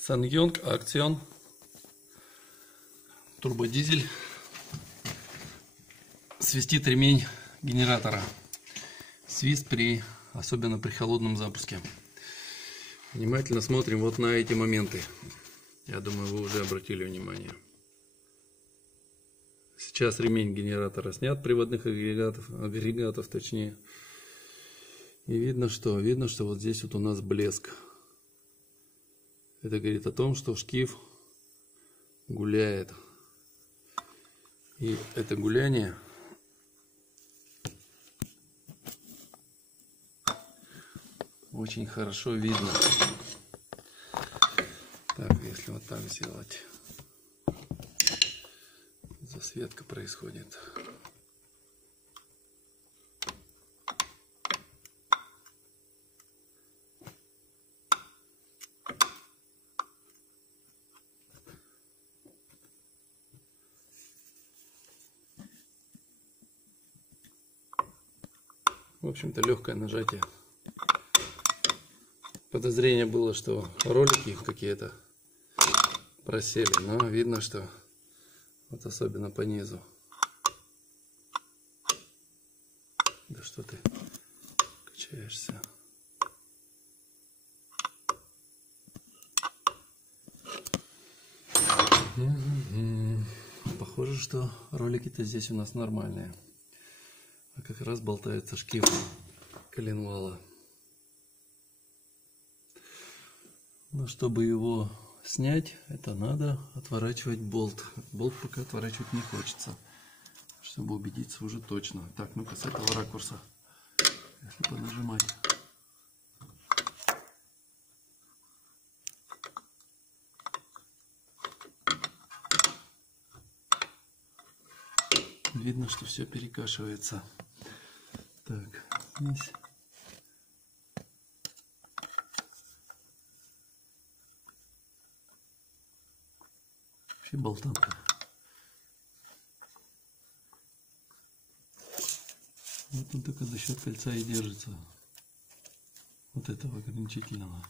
SsangYong Axion, турбодизель, свистит ремень генератора. Свист особенно при холодном запуске. Внимательно смотрим вот на эти моменты. Я думаю, вы уже обратили внимание. Сейчас ремень генератора снят, приводных агрегатов точнее. И видно, что вот здесь вот у нас блеск. Это говорит о том, что шкив гуляет. И это гуляние очень хорошо видно. Так, если вот так сделать, засветка происходит. В общем-то, легкое нажатие. Подозрение было, что ролики какие-то просели, но видно, что вот особенно по низу. Да что ты качаешься? Похоже, что ролики-то здесь у нас нормальные. А как раз болтается шкив коленвала. Но чтобы его снять, это надо отворачивать болт. Болт пока отворачивать не хочется, чтобы убедиться уже точно. Так, ну-ка с этого ракурса, если понажимать. Видно, что все перекашивается. Так, здесь. Вообще болтанка. Вот он только за счет кольца и держится. Вот этого ограничительного.